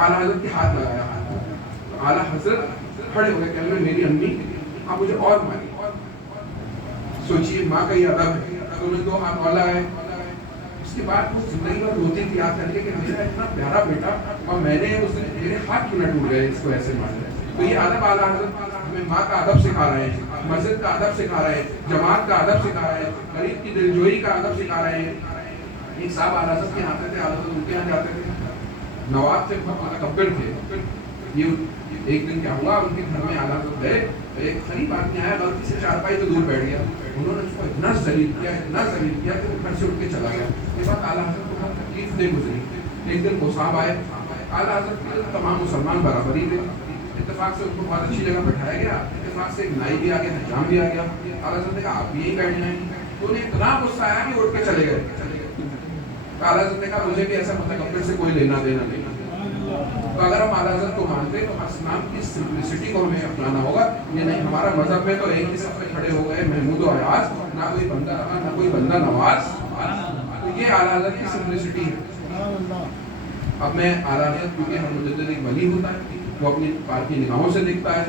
اعلیٰ حضرت کے ہاتھ لگایا. اعلیٰ حضرت کھڑے ہو گئے, کہنے لگے میری امی آپ مجھے اور ماری. سوچیے ماں کا یہ ادب ہے, انہوں نے 2 ہاتھ اور لگائے. اس کے بعد وہ زندگی بھر روتی تھی یاد کر کے کہ میرا اتنا پیارا بیٹا اور میں نے اس دن میرے ہاتھ کیوں نہ ٹوٹ گئے اس کو ایسے مارے. تو یہ ادب اعلیٰ حضرت ہمیں ماں کا ادب سکھا رہے ہیں, مسجد کا ادب سکھا رہے ہیں, جماعت کا ادب سکھا رہے ہیں, غریب کی دلجوئی کا ادب سکھا رہے ہیں. ایک صاحب اعلیٰ حضرت کے آتے تھے, اعلیٰ حضرت ان کے یہاں جاتے تھے. نواب سے بہت متکبر تھے. یہ ایک دن کیا ہوا, ان کے گھر میں اعلیٰ حضرت گئے, ایک غریب آدمی آیا, غلطی سے چارپائی سے دور بیٹھ گیا. انہوں نے اس کو اتنا ذلیل کیا, اتنا ذلیل کیا کہ وہ گھر سے اٹھ کے چلا گیا. یہ بات اعلیٰ حضرت کو بہت تکلیف دے گزری. ایک دن وہ صاحب آئے, اعلیٰ حضرت کے تمام مسلمان برابری تھے. اتفاق سے ان کو بہت اچھی جگہ بٹھایا گیا. اتفاق سے ایک نائی بھی آ گیا, حجام بھی آ گیا. اعلیٰ حضرت نے کہا آپ بھی یہی بیٹھ جائیں. تو انہیں اتنا غصہ آیا کہ اٹھ کے چلے گئے. اعلیٰ حضرت نے کہا مجھے بھی ایسا متکبر سے کوئی لینا دینا نہیں. تو اگر ہم اعلیٰ حضرت کو مانتے تو اسلام کی سمپلسٹی کو ہمیں اپنانا ہوگا. یہ نہیں ہمارا مذہب ہے تو ایک ہی صف میں کھڑے ہو گئے محمود و ایاز, نہ کوئی بندہ رہا نہ کوئی بندہ نواز. تو یہ اعلیٰ حضرت کی سمپلسٹی ہے. اب میں اعلیٰ حضرت کیونکہ ہر مجدد ایک ولی ہوتا ہے, وہ اپنی پار کی نگاہوں سے دیکھتا ہے.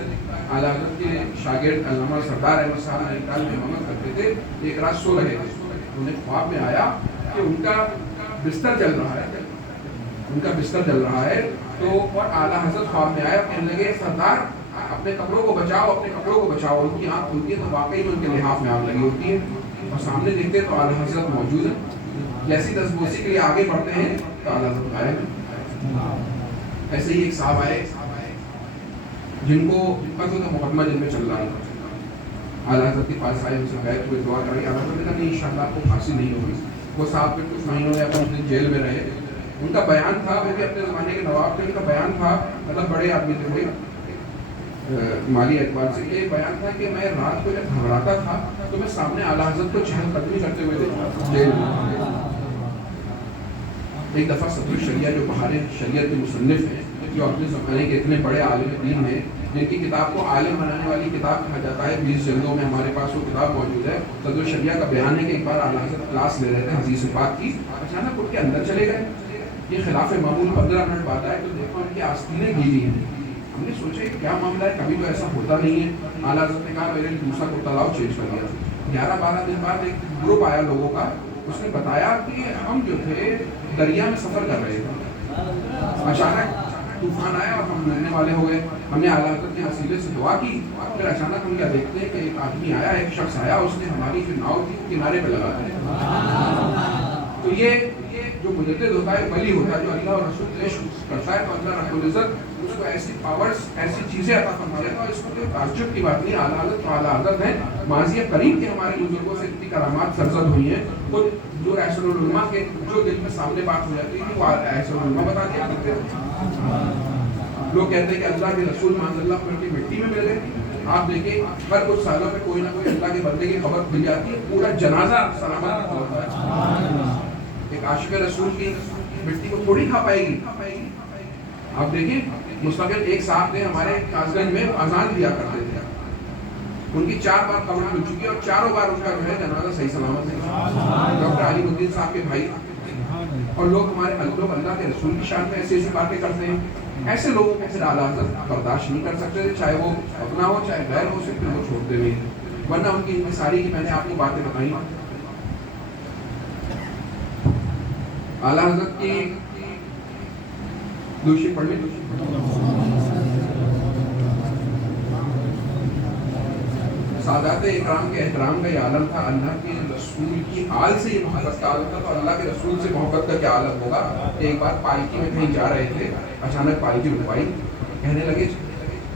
اعلیٰ حضرت کے شاگرد علامہ سردار احمد صاحب نینیتال میں امامت کرتے تھے. ایک رات سو رہے تھے, انہیں خواب میں آیا کہ ان کا بستر جل رہا ہے, ان کا بستر جل رہا ہے. تو اور اعلیٰ حضرت خواب میں آیا, کہنے لگے سردار اپنے کپڑوں کو بچاؤ, اپنے کپڑوں کو بچاؤ. ان کی آنکھ کھلتی ہے تو واقعی میں ان کے لحاف میں آگ لگی ہوتی ہے, اور سامنے دیکھتے تو اعلیٰ حضرت موجود ہیں. جیسی دستبوسی کے لیے آگے بڑھتے ہیں تو اعلیٰ حضرت غائب ہیں. ایسے ہی ایک صاحب آئے جن کو قتل کا مقدمہ جن میں چل رہا تھا. اعلیٰ حضرت کے پاس آئے, ان سے گئے تو دعا کرائی. اعلیٰ حضرت نے کہا نہیں انشاءاللہ آپ کو پھانسی نہیں ہوگی. وہ صاحب پھر کچھ مہینوں میں اپنے جیل میں رہے. ان کا بیان تھا, وہ بھی اپنے زمانے کے نواب تھے, ان کا بیان تھا, مطلب بڑے آدمی تھے بڑے مالی اعتبار سے. یہ بیان تھا کہ میں رات کو جب گھبراتا تھا تو میں سامنے اعلیٰ حضرت کو چہل قدمی کرتے ہوئے دیکھا جیل میں. ایک دفعہ صدر الشریعہ جو بہار شریعت کے مصنف ہیں, جو اپنے زمانے کے اتنے بڑے عالم دین ہیں, جن کی کتاب کو عالم بنانے والی کتاب کہا جاتا ہے, 20 جلدوں میں ہمارے پاس وہ کتاب موجود ہے. صدر الشریعہ کا بیان ہے کہ ایک بار اعلیٰ حضرت کلاس لے رہے تھے حدیث پاک کی, اچانک اٹھ کے اندر چلے گئے. یہ خلاف معمول 15 منٹ بعد آئے تو دیکھا ان کی آستینیں گیلی ہیں. ہم نے سوچا کیا معاملہ ہے, کبھی تو ایسا ہوتا نہیں ہے. اعلیٰ حضرت نے کہا میرے لیے دوسرا کرتا لاؤ, چینج کر دیا. 11-12 دن بعد ایک گروپ آیا لوگوں کا, اس نے بتایا کہ ہم جو تھے دریا میں سفر کر رہے تھے, اچانک طوفان آیا اور ہم ڈوبنے والے ہو گئے. ہم نے اعلیٰ حضرت کے وسیلے سے دعا کی, پھر اچانک ہم کیا دیکھتے ہیں کہ ایک آدمی آیا, ایک شخص آیا, اس نے ہماری جو ناؤ تھی کنارے پہ لگا دی. تو یہ جو مجدد ہوتا ہے ولی ہوتا ہے, جو اللہ اور رسول سے عشق کرتا ہے, تو اللہ رب العزت اس کو ایسی پاورز, ایسی چیزیں عطا فرما دیتا ہے. اس کو کوئی تعجب کی بات نہیں. اعلیٰ حضرت تو اعلیٰ حضرت ہیں. ماضی قریب کے ہمارے بزرگوں سے اتنی کرامات سرزد ہوئی ہیں. خود جو احسن العلماء کے جو دل میں سامنے بات ہو جاتی ہے وہ احسن العلماء بتا دیا کرتے ہیں. لوگ کہتے ہیں کہ اللہ کے رسول معاذ اللہ پر کی مٹی میں مل گئے. آپ دیکھیں ہر کچھ سالوں میں کوئی نہ کوئی اللہ کے بندے کی خبر کھل جاتی ہے, پورا جنازہ سلامت ہوتا ہے. ایک عاشق رسول کی مٹی کو تھوڑی کھا پائے گی. آپ دیکھیں مستقل ایک صاحب تھے ہمارے کاس گنج میں, اذان دیا کرتے تھے. ان کی 4 بار قبر مل چکی ہے اور چاروں بار ان کا جو ہے جنازہ صحیح سلامت ہے. ڈاکٹر علی الدین صاحب کے بھائی, اور لوگ ہمارے لوگ اللہ کے رسول کی شان میں ایسی ایسی باتیں کرتے ہیں. ایسے لوگوں کو پھر اعلیٰ حضرت برداشت نہیں کر سکتے تھے, چاہے وہ اپنا ہو چاہے غیر ہو, صرف وہ چھوڑتے نہیں. ورنہ ان کی ساری کی میں نے آپ کو باتیں بتائی. اعلیٰ حضرت کی دوشی پڑھ لی. سادات اکرام کے احترام کا یہ عالم تھا, اللہ کے رسول کی آل سے یہ محبت کا عالم تھا. تو اللہ کے رسول سے محبت کا کیا عالم ہوگا. ایک بار پالکی میں کہیں جا رہے تھے, اچانک پالکی رکوائی, کہنے لگے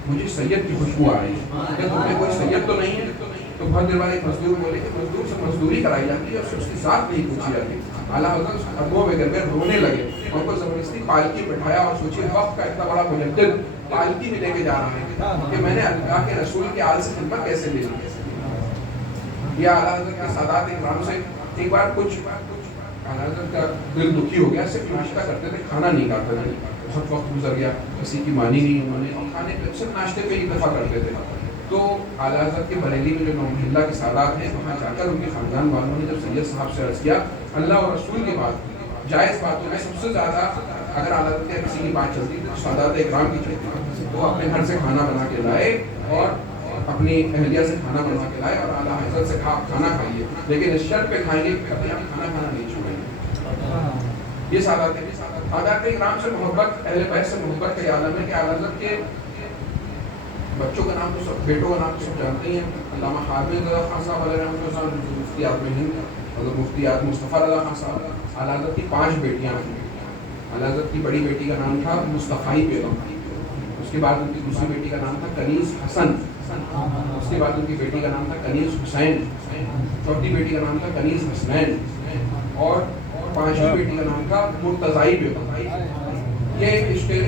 مجھے سید کی خوشبو آ رہی ہے. کہ تم میں کوئی سید تو نہیں ہے. تو بہت دیر بعد ایک مزدور بولے کہ مزدور سے مزدوری کرائی جاتی ہے اور اس کی ذات نہیں پوچھی جاتی. اعلیٰ حضرت قدموں میں گر گئے, رونے لگے, اور کو زبردستی پالکی بٹھایا. اور سوچیے وقت کا اتنا بڑا مجدد پالکی میں لے کے جا رہا ہے کہ میں نے اللہ کے رسول کی آل سے خدمت کیسے لے لی. یہ اعلیٰ حضرت کے سادات اکرام سے ایک بار کچھ اعلیٰ حضرت کا دل دکھی ہو گیا. صرف ناشتہ کرتے تھے, کھانا نہیں کھاتے تھے. بہت وقت گزر گیا, کسی کی مانی نہیں انہوں نے, اور کھانے پہ صرف ناشتے پہ ہی دفع کرتے تھے. تو اعلیٰ حضرت کے بریلی میں جو محلہ کے سادات ہیں, وہاں جا کر ان کے خاندان والوں نے جب سید صاحب سے عرض کیا اللہ اور رسول کی بات, جائز باتوں میں سب سے زیادہ اگر اعلیٰ حضرت کے کسی کی بات چلتی تو سادات اکرام کی چلتی ہے، وہ اپنے گھر سے کھانا بنا کے لائے اور اپنی اہلیہ سے کھانا بنوا کے لائے اور اعلیٰ حضرت سے کہا کھانا کھائیے، لیکن اس شرط پہ کھائیں گے کہ کبھی ہم کھانا کھانا نہیں چھوڑیں گے۔ یہ سادات اکرام سے محبت، اہل بیت سے محبت کا یہ عالم ہے کہ اعلیٰ حضرت کے بچوں کا نام تو سب، بیٹوں کا نام تو سب جانتے ہیں، علامہ حافظ رضا خان صاحب علیہ رحمۃ اللہ، مفتی اعظم ہند حضرت مفتی مصطفیٰ رضا خان صاحب۔ اعلیٰ حضرت کی 5 بیٹیاں تھیں۔ اعلیٰ حضرت کی بڑی بیٹی کا نام تھا مصطفی بیگم، اس کے بعد ان کی دوسری بیٹی کا نام تھا کنیز حسن، اس کے بعد ان کی بیٹی کا نام تھا کنیز حسین، چوتھی بیٹی کا نام تھا کنیز حسنین، اور 5ویں بیٹی کا نام تھا مرتضی بیگم۔ یہ رشتے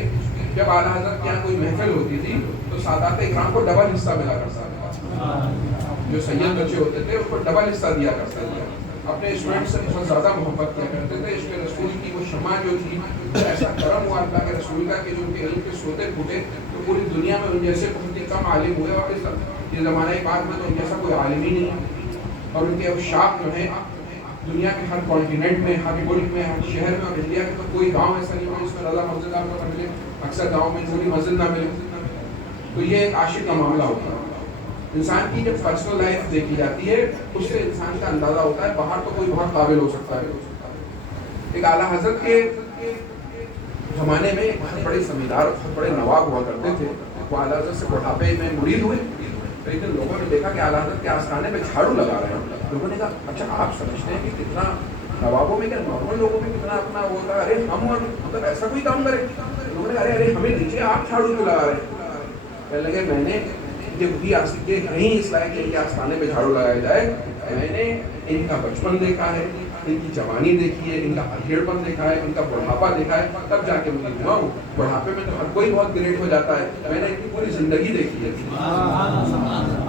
جب اعلیٰ حضرت کے یہاں کوئی محفل ہوتی تھی تو سادات اکرام کو ڈبل حصہ ملا کرتا تھا، جو سید بچے ہوتے تھے اس کو ڈبل حصہ دیا کرتا تھا، اپنے اسٹوڈنٹ سے بہت زیادہ محبت کیا کرتے تھے۔ عشق رسول کی وہ شمع جو تھی، ایسا کرم ہوا اللہ کے رسول کا کہ جو ان کے علم کے سوتے پھوٹے تو پوری دنیا میں ان جیسے بہت ہی کم عالم ہوئے، اور اس زمانہ پاک میں تو ان جیسا کوئی عالم ہی نہیں ہے، اور ان کے اشاق جو ہیں دنیا کے ہر کانٹیننٹ میں، ہر ملک میں، ہر شہر میں، اور انڈیا کے تو کوئی گاؤں ایسا نہیں ہوا جس میں رضا مسجد آپ کو نہ ملے، اکثر گاؤں میں پوری مسجد نہ ملے۔ تو یہ ایک عاشق کا معاملہ ہوتا ہے۔ انسان کی جب پرسنل لائف دیکھی جاتی ہے اس سے انسان کا اندازہ ہوتا ہے باہر تو کوئی بہت قابل ہو سکتا ہے۔ ایک اعلیٰ حضرت کے زمانے میں بہت بڑے زمیندار، بہت بڑے نواب ہوا کرتے تھے، وہ اعلیٰ حضرت سے بڑھاپے میں مرید ہوئے، لیکن لوگوں نے دیکھا کہ اعلیٰ حضرت کے آستانے پہ جھاڑو لگا رہے ہیں۔ لوگوں نے کہا اچھا آپ سمجھتے ہیں کہ کتنا نوابوں میں کیا نارمل لوگوں میں کتنا اپنا ہوتا ہے، ارے ہم اور مطلب ایسا کوئی کام کرے؟ لوگوں نے ارے ہمیں دیجیے، آپ جھاڑو کیوں لگا رہے ہیں؟ کہنے لگے میں نے یہ وہی آسکے نہیں اس لائق کہ ان کے آستانے پہ جھاڑو لگایا جائے، میں نے ان کا بچپن دیکھا ہے، ان کی جوانی دیکھی ہے، ان کا ہریڑ پن دیکھا ہے، ان کا بڑھاپا دیکھا ہے، تب جا کے مجھے ہوا ہوں۔ بڑھاپے میں تو ہر کوئی بہت گریٹ ہو جاتا ہے، میں نے ان کی پوری زندگی دیکھی ہے۔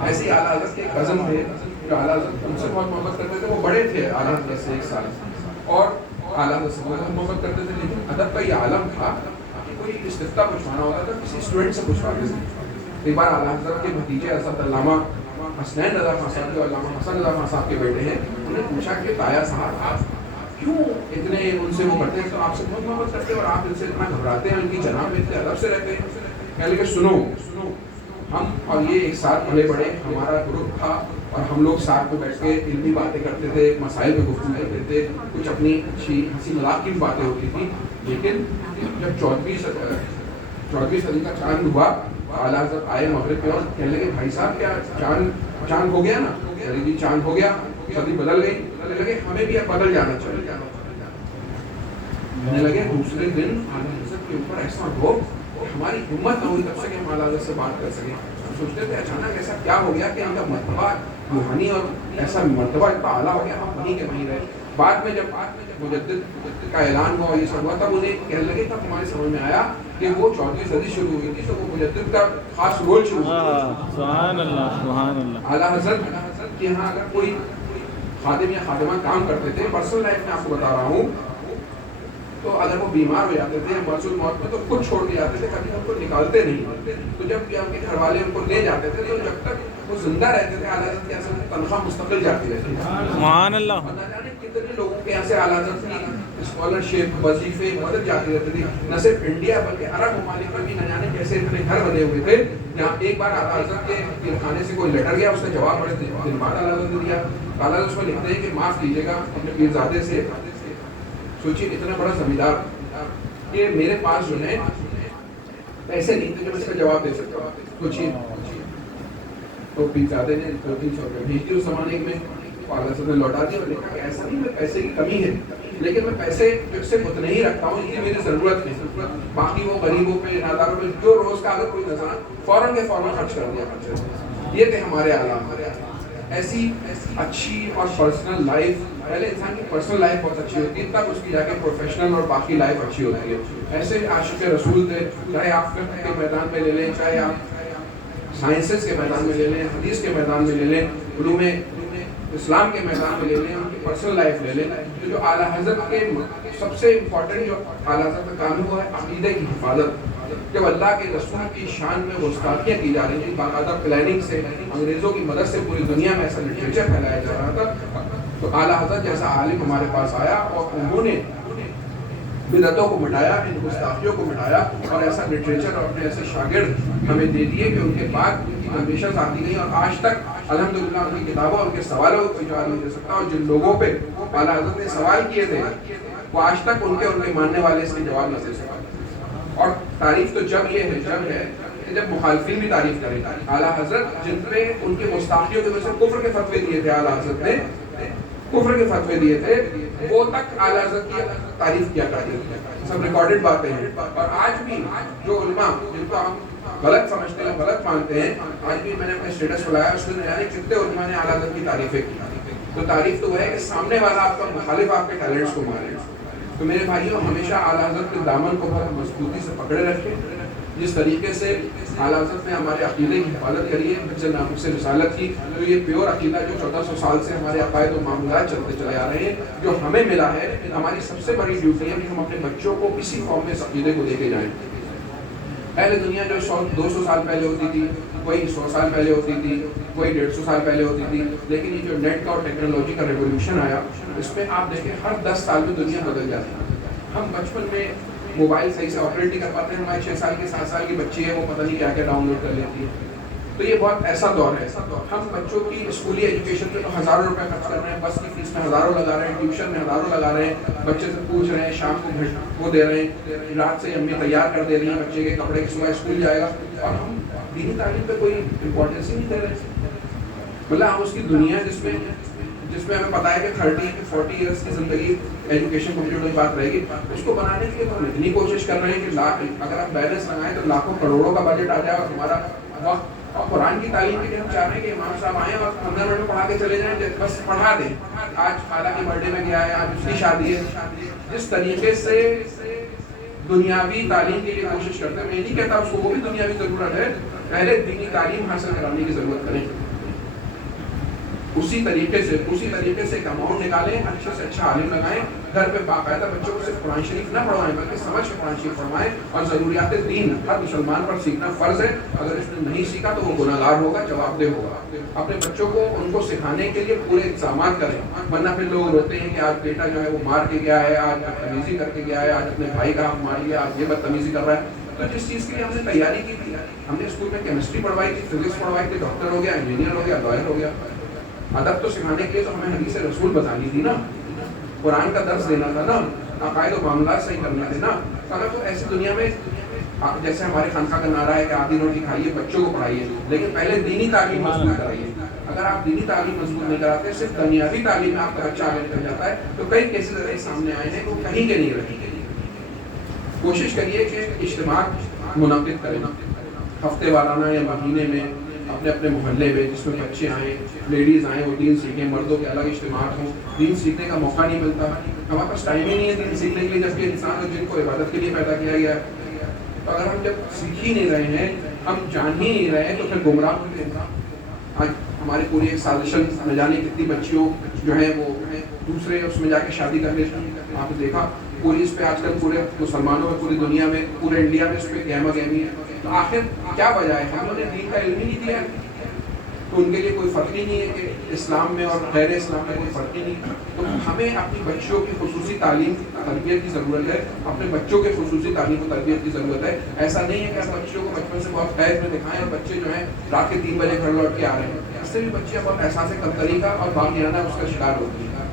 ایسے اعلیٰ حضرت کے کزن تھے جو اعلیٰ حضرت ان سے بہت محبت کرتے تھے، وہ بڑے تھے اعلیٰ حضرت سے 1 سال، اور اعلیٰ حضرت سے بہت محبت کرتے تھے، لیکن ادب کا یہ عالم تھا کہ کوئی استفتاء پوچھوانا ہوتا تھا کسی اسٹوڈنٹ سے پوچھواتے تھے۔ ایک بار اعلیٰ حضرت کے بھتیجے حضرت علامہ حسنین رضا خان صاحب جو علامہ حسن رضا خان صاحب کے بیٹے ہیں، انہوں نے پوچھا کہ تایا صاحب آپ کیوں اتنے ان سے وہ کرتے ہیں، تو آپ سے بہت محبت کرتے ہیں اور آپ ان سے اتنا گھبراتے ہیں، ان کی جناب میں اتنے ادب سے رہتے ہیں؟ کہنے لگے سنو ہم اور یہ ایک ساتھ پلے بڑے، ہمارا گروپ تھا اور ہم لوگ ساتھ میں بیٹھ کے علمی باتیں کرتے تھے، مسائل پہ گفتگو کرتے تھے، کچھ اپنی اچھی ہنسی مذاق کی باتیں ہوتی تھیں، لیکن جب 14ویں صدی کا چاند ہوا، اعلیٰ حضرت آئے مغرب پہ اور کہنے لگے بھائی صاحب کیا چاند ہو گیا نا؟ جی چاند ہو گیا، صدی بدل گئی۔ کہنے لگے ہمیں بھی اب بدل جانا چاہیے۔ کہنے لگے دوسرے دن اعلیٰ حضرت کے اوپر ایسا ہو کہ ہماری ہمت نہ ہوئی تب سے کہ ہم اعلیٰ حضرت سے بات کر سکیں۔ ہم سوچتے تھے اچانک ایسا کیا ہو گیا کہ ان کا مرتبہ روحانی اور ایسا مرتبہ اتنا اعلیٰ ہو گیا، ہم وہیں کے وہیں رہے۔ بعد میں جب مجدد کا اعلان ہوا اور یہ سب ہوا، تب انہیں کہنے لگے تب ہمارے سمجھ میں آیا کہ وہ 14ویں صدی شروع ہوئی تھی تو وہ مجدد کا خاص رول شروع ہوا۔ سبحان اللہ سبحان اللہ۔ اعلیٰ حضرت کے یہاں اگر کوئی خادم یا خادمہ کام کرتے تھے، پرسنل لائف میں آپ کو بتا رہا ہوں، تو اگر وہ بیمار ہو جاتے تھے مرض الموت میں تو خود چھوڑ کے جاتے تھے، کبھی ان کو نکالتے نہیں۔ تو جب ان کے گھر والے ان کو لے جاتے تھے تو جب تک وہ زندہ رہتے تھے اعلیٰ حضرت کے یہاں سے تنخواہ مستقل جاتی رہتی تھی۔ سبحان اللہ۔ اور نہ جانے کتنے لوگوں کے یہاں سے اعلیٰ حضرت کی اسکالرشپ، وظیفے، مدد جاتی رہتی تھی، نہ صرف انڈیا بلکہ عرب ممالک میں بھی نہ جانے کیسے اتنے گھر بنے ہوئے تھے۔ جہاں ایک بار اعلیٰ حضرت کے یتیم خانے سے کوئی لیٹر گیا، اس کا جواب بڑے دن بعد اعلیٰ حضرت نے دیا۔ اعلیٰ حضرت اس میں لکھتے ہیں کہ معاف کیجیے گا اپنے پیرزادے سے، سوچیے اتنا بڑا زمیندار کہ میرے پاس جو ہے پیسے نہیں تھے جو میں اس کا جواب دے سکتا ہوں، سوچیے۔ تو پیرزادے نے 200-300 روپئے بھیج دی اس زمانے میں، اعلیٰ حضرت نے لوٹا دیا اور لکھا کہ ایسا نہیں میں پیسے کی کمی ہے، لیکن میں پیسے جو سے متنحی رکھتا ہوں، یہ میری ضرورت ہے، باقی وہ غریبوں پہ، ناداروں پہ جو روز کا اگر کوئی نظر فوراً کے فوراً خرچ کر دیا کرتے۔ یہ تھے ہمارے اعلیٰ۔ ایسی اچھی اور پرسنل لائف، پہلے انسان کی پرسنل لائف بہت اچھی ہوتی ہے تب اس کی جا کے پروفیشنل اور باقی لائف اچھی ہوتی ہے۔ ایسے عاشق رسول تھے، چاہے آپ فقہ کے میدان میں لے لیں، چاہے آپ سائنسز کے میدان میں لے لیں، حدیث کے میدان میں لے لیں، علوم اسلام کے میدان میں لے لیں، ان کی پرسنل لائف لے لیں، جو اعلیٰ حضرت کے سب سے امپورٹنٹ جو اعلیٰ حضرت کا کام ہوا ہے عقیدے کی حفاظت۔ جب اللہ کے رسول کی شان میں گستاخیاں کی جا رہی تھیں، باقاعدہ پلاننگ سے انگریزوں کی مدد سے پوری دنیا میں ایسا لٹریچر پھیلایا جا رہا تھا، تو اعلیٰ حضرت جیسا عالم ہمارے پاس آیا اور انہوں نے بدعتوں کو مٹایا، ان گستاخیوں کو مٹایا، اور ایسا لٹریچر اور اپنے ایسے شاگرد ہمیں دے دیے کہ ان کے بعد کنڈیشنز آتی گئی، اور آج تک الحمدللہ ان کی کتابوں اور ان کے سوالوں کو جواب نہیں دے سکتا، اور جن لوگوں پہ اعلیٰ حضرت نے سوال کیے تھے وہ آج تک ان کے ماننے والے اس کے جواب نہیں دے سکتے۔ اور تعریف تو جب یہ ہے کہ جب مخالفین بھی تعریف کریں، اعلیٰ حضرت جن پہ ان کی گستاخیوں کی وجہ سے کفر کے فتوے دیے تھے، اعلیٰ حضرت نے کفر کے فتوے دیے تھے، وہ تک اعلیٰ حضرت کی تعریف کیا کرتے تھے، سب ریکارڈڈ باتیں ہیں۔ اور آج بھی جو علماء جن کو ہم غلط سمجھتے ہیں، غلط مانتے ہیں، آج بھی میں نے اپنے اسٹیٹس پہ لایا، اس میں یعنی کتنے علماء نے اعلیٰ حضرت کی تعریفیں کی۔ تو تعریف تو وہ ہے کہ سامنے والا آپ کا مخالف آپ کے ٹیلنٹس کو مارے۔ تو میرے بھائیوں، ہمیشہ اعلیٰ حضرت کے دامن کو بہت مضبوطی سے پکڑے رکھیں۔ جس طریقے سے اعلیٰ حضرت نے ہمارے عقیدے کی حفاظت کری ہے، بچے نام سے رسالت کی، تو یہ پیور عقیدہ جو 1400 سال سے ہمارے عقائد و معمولات چلتے چلے آ رہے ہیں، جو ہمیں ملا ہے، ہماری سب سے بڑی ڈیوٹی ہے کہ ہم اپنے بچوں کو اسی فارم میں اس عقیدے کو دے کے جائیں۔ پہلے دنیا جو 100-200 سال پہلے ہوتی تھی، کوئی 100 سال پہلے ہوتی تھی، کوئی 150 سال پہلے ہوتی تھی، لیکن یہ جو نیٹ کا اور ٹیکنالوجی کا ریولیوشن آیا، اس میں آپ دیکھیں ہر 10 سال میں دنیا بدل جاتی ہے۔ ہم بچپن میں موبائل صحیح سے آپریٹ نہیں کر پاتے ہیں، ہماری 6 سال کی 7 سال کی بچی ہے، وہ پتہ نہیں کیا کیا ڈاؤن لوڈ کر لیتی ہے۔ تو یہ بہت ایسا دور ہے، ہم بچوں کی اسکولی ایجوکیشن پہ تو ہزاروں روپے خرچ کر رہے ہیں، بس کی فیس میں ہزاروں لگا رہے ہیں، ٹیوشن میں ہزاروں لگا رہے ہیں، بچے سے پوچھ رہے ہیں، شام کو وہ دے رہے ہیں، رات سے امی تیار کر دے رہی ہیں بچے کے کپڑے کہ صبح اسکول جائے گا، اور ہم دینی تعلیم پہ کوئی امپورٹینس ہی نہیں دے رہے۔ مطلب ہم اس کی دنیا جس میں ہمیں پتا ہے کہ 30-40 ایئرس کی زندگی ایجوکیشن کمپلیٹ ہونے بات رہے گی، اس کو بنانے کے لیے تو ہم اتنی کوشش کر رہے ہیں کہ اگر ہم بیلنس لگائیں تو لاکھوں کروڑوں کا بجٹ آ جائے، اور ہمارا وقت اور قرآن کی تعلیم کے لیے ہم چاہ رہے ہیں کہ امام صاحب آئیں اور 15 منٹ میں پڑھا کے چلے جائیں، بس پڑھا دیں۔ آج خالہ کی برتھ ڈے میں گیا ہے، آج اس کی شادی ہے۔ جس طریقے سے دنیاوی تعلیم کے لیے کوشش کرتے ہیں، میں نہیں کہتا اس کو وہ بھی دنیاوی ضرورت ہے، پہلے دینی تعلیم حاصل کرانے کی ضرورت کریں۔ اسی طریقے سے ایک اماؤنٹ نکالیں، اچھے سے اچھا عالم لگائیں، گھر پہ باقاعدہ بچوں کو صرف قرآن شریف نہ پڑھوائیں بلکہ سمجھ کے قرآن شریف پڑھوائیں، اور ضروریات دین ہر مسلمان پر سیکھنا فرض ہے۔ اگر اس نے نہیں سیکھا تو وہ گناہ گار ہوگا، جواب دہ ہوگا۔ اپنے بچوں کو ان کو سکھانے کے لیے پورے انتظامات کریں، ورنہ پھر لوگ روتے ہیں کہ آج بیٹا جو ہے وہ مار کے گیا ہے، آج بدتمیزی کر کے گیا ہے، آج اپنے بھائی کا حق مار لیا، آج یہ بدتمیزی کر رہا ہے۔ تو جس چیز کے لیے ہم نے تیاری کی تھی، ہم نے اسکول میں کیمسٹری پڑھوائی تھی، فزکس پڑھوائی تھی، ڈاکٹر ہو گیا، انجینئر ہو گیا، لائر ہو گیا۔ ادب تو سکھانے کے لیے تو ہمیں حدیث رسول بتانی تھی نا، قرآن کا درس دینا تھا نا، عقائد و معاملات صحیح کرنے تھے نا۔ اگر تو ایسی دنیا میں جیسے ہمارے خانقاہ کا نعرہ ہے کہ آدھی روٹی کھائیے، بچوں کو پڑھائیے، لیکن پہلے دینی تعلیم مضبوط کرائیے۔ اگر آپ دینی تعلیم مضبوط نہیں کراتے، صرف دنیاوی تعلیم میں آپ کا بچہ آگے نکل جاتا ہے، تو کئی کیسز ایسے سامنے آئے ہیں کہ وہ کہیں کے نہیں رہے۔ کوشش کریے کہ اجتماع منعقد کریں، ہفتے وارانہ یا مہینے میں، اپنے اپنے محلے میں، جس میں بچے آئیں، لیڈیز آئیں، وہ دین سیکھیں، مردوں کے الگ اجتماعات ہوں۔ دین سیکھنے کا موقع نہیں ملتا، ہمارے پاس ٹائم ہی نہیں ہے دین سیکھنے کے لیے، جبکہ انسان جن کو عبادت کے لیے پیدا کیا گیا ہے۔ تو اگر ہم جب سیکھ ہی نہیں رہے ہیں، ہم جان ہی نہیں رہے ہیں، تو پھر گمراہ ہوتے ہیں۔ آج ہماری پوری ایک سازشن نہ جانے کتنی بچیوں جو ہیں وہ دوسرے اس میں جا کے شادی کر لیتے ہیں۔ آپ نے دیکھا پوری اس پہ آج کل پورے مسلمانوں میں، پوری دنیا میں، پورے انڈیا میں اس پہ گہما گہمی ہے۔ تو آخر کیا وجہ ہے؟ ہم لوگوں نے دین کا علم ہی نہیں دیا، تو ان کے لیے کوئی فرق ہی نہیں ہے کہ اسلام میں اور غیر اسلام میں کوئی فرق ہی نہیں۔ تو ہمیں اپنی بچوں کی خصوصی تعلیم تربیت کی ضرورت ہے، اپنے بچوں کے خصوصی تعلیم و تربیت کی ضرورت ہے۔ ایسا نہیں ہے کہ ہم بچوں کو بچپن سے بہت قید میں دکھائیں اور بچے جو ہیں رات کے 3 بجے گھر لوٹ کے آ رہے ہیں، اس سے بھی بچے بہت احساس کمتری کا اور باقیانہ اس کا شکار ہوتی ہے۔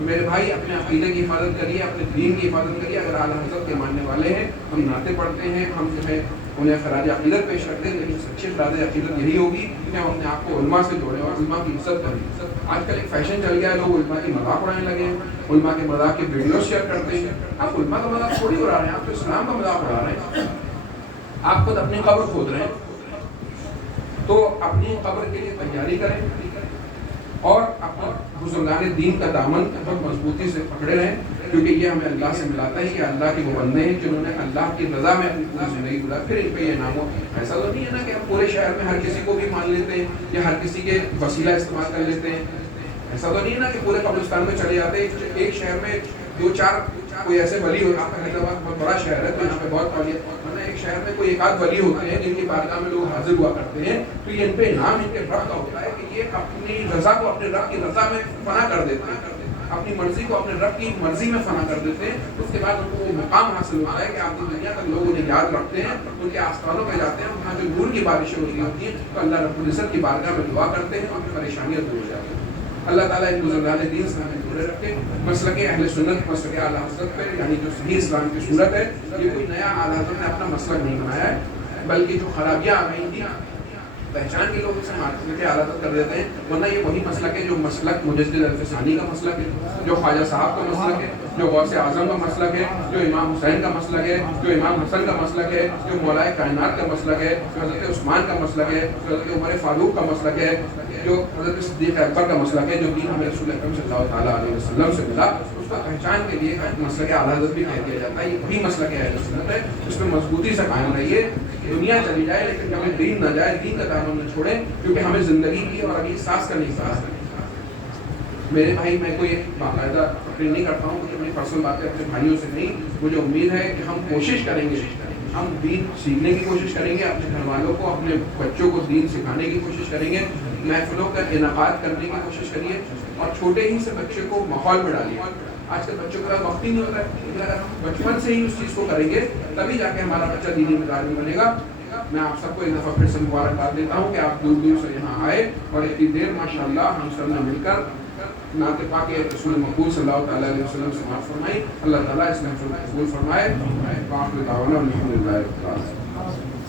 میرے بھائی، اپنے عقیدے کی حفاظت کریے، اپنے دین کی حفاظت کریے۔ اگر اعلیٰ حضرت کے ماننے والے ہیں، ہم نعتیں پڑھتے ہیں، ہم جو ہے انہیں خراج عقیدت پیش کرتے ہیں، لیکن سچی خراج عقیدت یہی ہوگی کہ ہم اپنے آپ کو علماء سے جوڑیں اور علماء کی عزت کریں۔ آج کل ایک فیشن چل گیا ہے، لوگ علماء کی مذاق اڑانے لگے ہیں، علماء کے مذاق کے ویڈیوز شیئر کرتے ہیں۔ آپ علماء کا مذاق تھوڑی اڑا رہے ہیں، آپ تو اسلام کا مذاق اڑا رہے ہیں۔ آپ خود اپنی قبر کھود رہے ہیں، تو اپنی قبر کے لیے تیاری کریں اور اپنا بزرگان دین کا دامن بہت مضبوطی سے پکڑے رہیں، کیونکہ یہ ہمیں اللہ سے ملاتا ہے کہ اللہ کے وہ بندے ہیں جنہوں نے اللہ کی رضا میں اپنی پوری زندگی گزاری، پھر ان پہ یہ انعام ہو۔ ایسا تو نہیں ہے نا کہ ہم پورے شہر میں ہر کسی کو بھی مان لیتے ہیں یا ہر کسی کے وسیلہ استعمال کر لیتے ہیں۔ ایسا تو نہیں ہے نا کہ پورے قبرستان میں چلے جاتے ہیں، ایک شہر میں 2-4 کوئی ایسے ولی ہو، آپ کا حیدرآباد بہت بڑا شہر ہے تو یہاں پہ بہت ایک شہر میں کوئی ایک آدھ ولی ہوتے ہیں جن کی بارگاہ میں لوگ حاضر ہوا کرتے ہیں، تو یہ ان پہ انعام ان کے رب کا ہوتا ہے کہ یہ اپنی رضا کو اپنے رب کی رضا میں فنا کر دیتے ہیں۔ اپنی مرضی کو اپنے رب کی مرضی میں فنا کر دیتے ہیں، اس کے بعد ان کو وہ مقام حاصل ہوتا ہے کہ آپ کی دنیا تک لوگ انہیں یاد رکھتے ہیں، ان کے آستانوں پہ جاتے ہیں، وہاں جو نور کی بارشیں ہوتی ہیں تو اللہ رب العزت کی بارگاہ میں دعا کرتے ہیں، ان کی پریشانیاں دور ہو جاتی ہیں۔ اللہ تعالیٰ ان بزرگان دین سے ہمیں جوڑے رکھے۔ مسلک اہل سنت، مسلک اعلیٰ حضرت پہ، یعنی جو صحیح اسلام کی صورت ہے، یہ کوئی نیا اعلیٰ حضرت نے اپنا مسلک نہیں بنایا ہے، بلکہ جو خرابیاں آ گئی تھیں پہچان کے لوگ اسے مسلک اعلیٰ حضرت کر دیتے ہیں، ورنہ یہ وہی مسلک ہے جو مسلک مجدد الفسانی کا مسلک ہے، جو خواجہ صاحب کا مسلک ہے، جو غوث اعظم کا مسلک ہے، جو امام حسین کا مسلک ہے، جو امام حسن کا مسلک ہے، جو مولائے کائنات کا مسلک ہے، جو حضرت عثمان کا مسلک ہے، جو حضرت عمر فاروق کا مسلک ہے، جو حضرت صدیق اکبر کا مسلک ہے، جو دین ہمیں رسول اکرم صلی اللہ تعالیٰ علیہ وسلم سے ملا، اس کو پہچان کے لیے مسلک اعلیٰ حضرت بھی کہہ دیا جاتا ہے۔ یہ وہی مسلک اہل سنت ہے، اس میں مضبوطی سے قائم رہیے، دنیا چلی جائے لیکن ہمیں دین نہ جائے، دین کا دامن نہ چھوڑیں، کیونکہ ہمیں زندگی کی اور ابھی سانس کا نہیں سانس ہے۔ میرے بھائی، میں کوئی باقاعدہ تقریر نہیں کرتا ہوں، کیونکہ اپنی پرسنل باتیں اپنے بھائیوں سے نہیں، مجھے امید ہے کہ ہم کوشش کریں گے، ہم دین سیکھنے کی کوشش کریں گے، اپنے گھر والوں کو، اپنے بچوں کو دین سکھانے کی کوشش کریں گے، محفلوں کا انعقاد کرنے کی کوشش کریے، اور چھوٹے ہی سے بچے کو ماحول میں ڈالیے۔ آج کل بچوں کا وقت ہی نہیں ہوتا ہے، لیکن اگر ہم بچپن سے ہی اس چیز کو کریں گے تبھی جا کے ہمارا بچہ دینی مزاج میں بنے گا۔ میں آپ سب کو ایک دفعہ پھر سے مبارکباد دیتا ہوں کہ آپ دور دور سے یہاں آئے، اور اتنی دیر ماشاءاللہ ہم سب نے مل کر نعت پاک رسول مقبول صلی اللہ تعالیٰ علیہ وسلم سے سماعت فرمائی۔ اللہ تعالیٰ اس محفل کو قبول فرمائے۔ وآخر دعوانا الحمدللہ رب العالمین۔